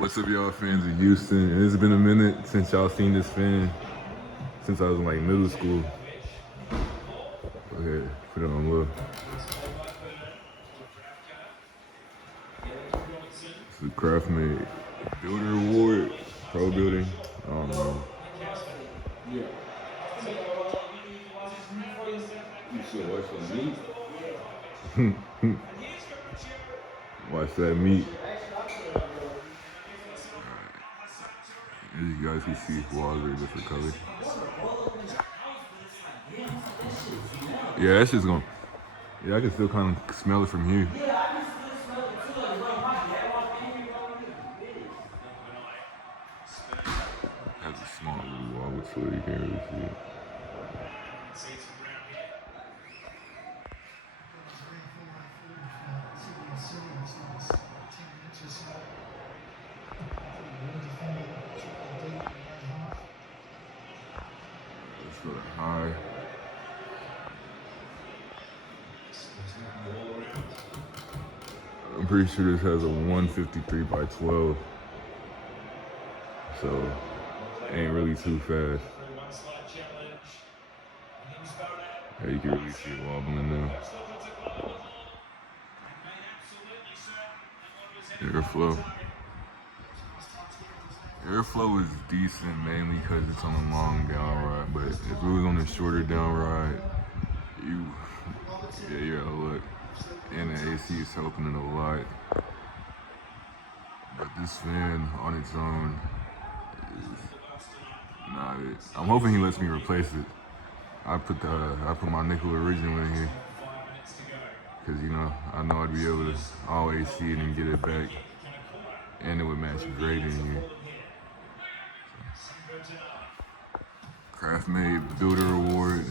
What's up, y'all fans of Houston? It's been a minute since y'all seen this fan, since I was in like middle school. Go ahead, put it on low. It's the Craftmade Builder Award, Pro Building. I don't know. Yeah. You should watch the meat. Watch that meat. As you guys can see, walls are different color. Yeah, that's just gonna. Yeah, I can still kind of smell it from here. Has a small little wall, which way you can't really see it. Let's go to high. I'm pretty sure this has a 153 by 12, so ain't really too fast. Yeah, you can really see it wobbling now. Airflow. Airflow is decent mainly because it's on a long down ride, but if it was on a shorter down ride, look. And the AC is helping it a lot. But this fan on its own is not it. I'm hoping he lets me replace it. I put my nickel original in here. Cause I know I'd be able to always see it and get it back. And it would match great in here. Craftmade Builder Award.